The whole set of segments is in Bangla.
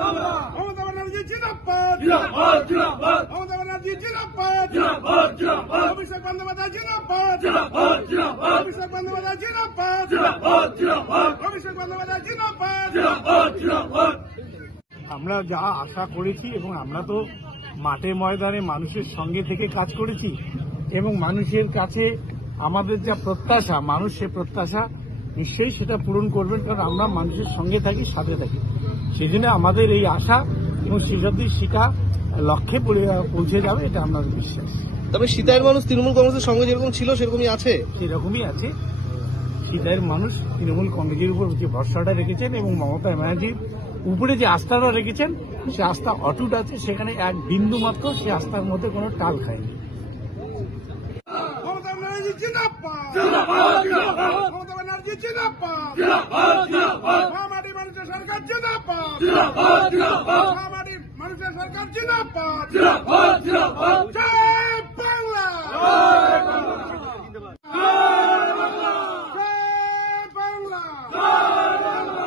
মমতা ব্যানার্জি জিন্দাবাদ, মমতা ব্যানার্জি জিন্দাবাদ, অভিষেক বন্দ্যোপাধ্যায় জিন্দাবাদ, অভিষেক বন্দ্যোপাধ্যায় জিন্দাবাদ, অভিষেক বন্দ্যোপাধ্যায় জিন্দাবাদ। আমরা যা আশা করেছি এবং আমরা তো মাঠে ময়দানে মানুষের সঙ্গে থেকে কাজ করেছি এবং মানুষের কাছে আমাদের যা প্রত্যাশা, মানুষ সে প্রত্যাশা নিশ্চয়ই সেটা পূরণ করবেন, কারণ আমরা মানুষের সঙ্গে থাকি, সাথে থাকি। সেই জন্য আমাদের এই আশা এবং শিশুদের শিক্ষা লক্ষ্যে পৌঁছে যাবে, এটা আমাদের বিশ্বাস। তবে সিতাইয়ের মানুষ তৃণমূল কংগ্রেসের সঙ্গে যেরকম ছিল সেরকমই আছে, সেরকমই আছে। সিতাইয়ের মানুষ তৃণমূল কংগ্রেসের উপর যে ভরসাটা রেখেছেন এবং মমতা ব্যানার্জির উপরে যে আস্থাটা রেখেছেন, সে আস্থা অটুট আছে। সেখানে এক বিন্দু মাত্র সে আস্থার মধ্যে কোনো টাল খায়নি। মমতা ব্যানার্জি জিন্দাবাদ, মমতা ব্যানার্জি জিন্দাবাদ, মহামাটি মানুষের সরকার জিন্দাবাদ, মহামাটি মানুষের সরকার জিন্দাবাদ। জয় বাংলা, জয় বাংলা, জয় বাংলা,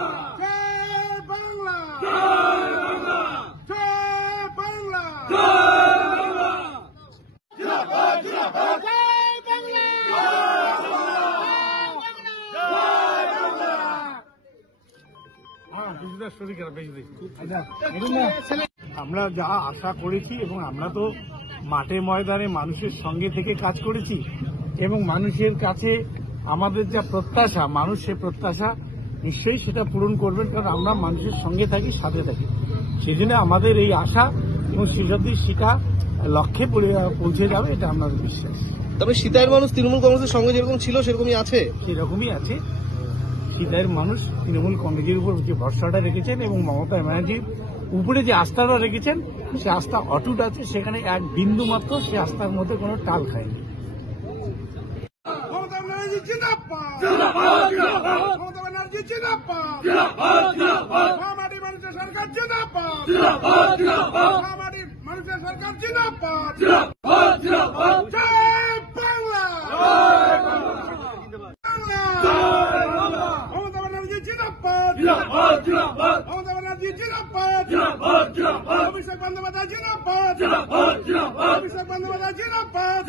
জয় বাংলা, জয় বাংলা, জিন্দাবাদ, জিন্দাবাদ। আমরা যা আশা করেছি এবং আমরা তো মাঠে ময়দানে মানুষের সঙ্গে থেকে কাজ করেছি এবং মানুষের কাছে আমাদের যা প্রত্যাশা, মানুষ সে প্রত্যাশা নিশ্চয়ই সেটা পূরণ করবেন, কারণ আমরা মানুষের সঙ্গে থাকি, সাথে থাকি। সেই জন্য আমাদের এই আশা এবং শিশুদের শিক্ষা লক্ষ্যে পৌঁছে যাবে, এটা আমাদের বিশ্বাস। তবে সিতাইয়ের মানুষ তৃণমূল কংগ্রেসের সঙ্গে যেরকম ছিল সেরকমই আছে, সেরকমই আছে। সিতাইয়ের মানুষ তৃণমূল কংগ্রেসের উপর যে ভরসাটা রেখেছেন এবং মমতা ব্যানার্জির উপরে যে আস্থাটা রেখেছেন, সে আস্থা অটুট আছে। সেখানে এক বিন্দু মাত্র সে আস্থার মধ্যে কোনো টাল খায়নি। মমতা ব্যানার্জি জিন্দাবাদ, মমতা ব্যানার্জি জিন্দাবাদ, মহামাটি মানুষের সরকার জিন্দাবাদ, মহামাটি মানুষের সরকার জিন্দাবাদ। জয় বাংলা, মমতা ব্যানার্জি জিন্দাবাদ, মমতা ব্যানার্জি জিন্দাবাদ, অভিষেক বন্দ্যোপাধ্যায় জিন্দাবাদ, অভিষেক বন্দ্যোপাধ্যায় জিন্দাবাদ,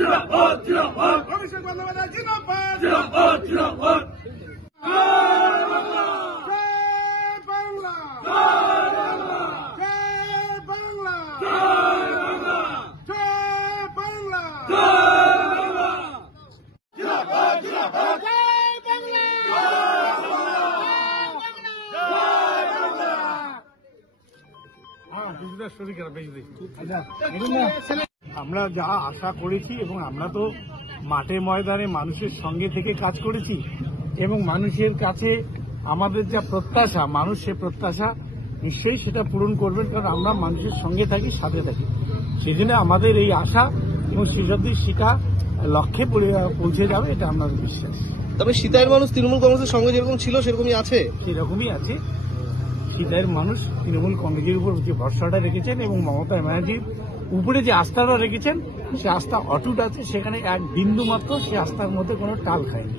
অভিষেক বন্দ্যোপাধ্যায় জিন্দাবাদ। জয় বাংলা, জয় বাংলা, জয় বাংলা, জয় বাংলা, জিন্দাবাদ, জিন্দাবাদ। আমরা যা আশা করেছি এবং আমরা তো মাঠে ময়দানে মানুষের সঙ্গে থেকে কাজ করেছি এবং মানুষের কাছে আমাদের যা প্রত্যাশা, মানুষ সে প্রত্যাশা নিশ্চয়ই সেটা পূরণ করবেন, কারণ আমরা মানুষের সঙ্গে থাকি, সাথে থাকি। সেই জন্য আমাদের এই আশা এবং শিশুদের শিক্ষা লক্ষ্যে পৌঁছে যাবে, এটা আমাদের বিশ্বাস। তবে সিতাইয়ের মানুষ তৃণমূল কংগ্রেসের সঙ্গে যেরকম ছিল সেরকমই আছে, সেরকমই আছে। সিতাইয়ের মানুষ তৃণমূল কংগ্রেসের উপর যে ভরসাটা রেখেছেন এবং মমতা ব্যানার্জির উপরে যে আস্থাটা রেখেছেন, সে আস্থা অটুট আছে। সেখানে এক বিন্দু মাত্র সে আস্থার মধ্যে কোনো টাল খায়নি।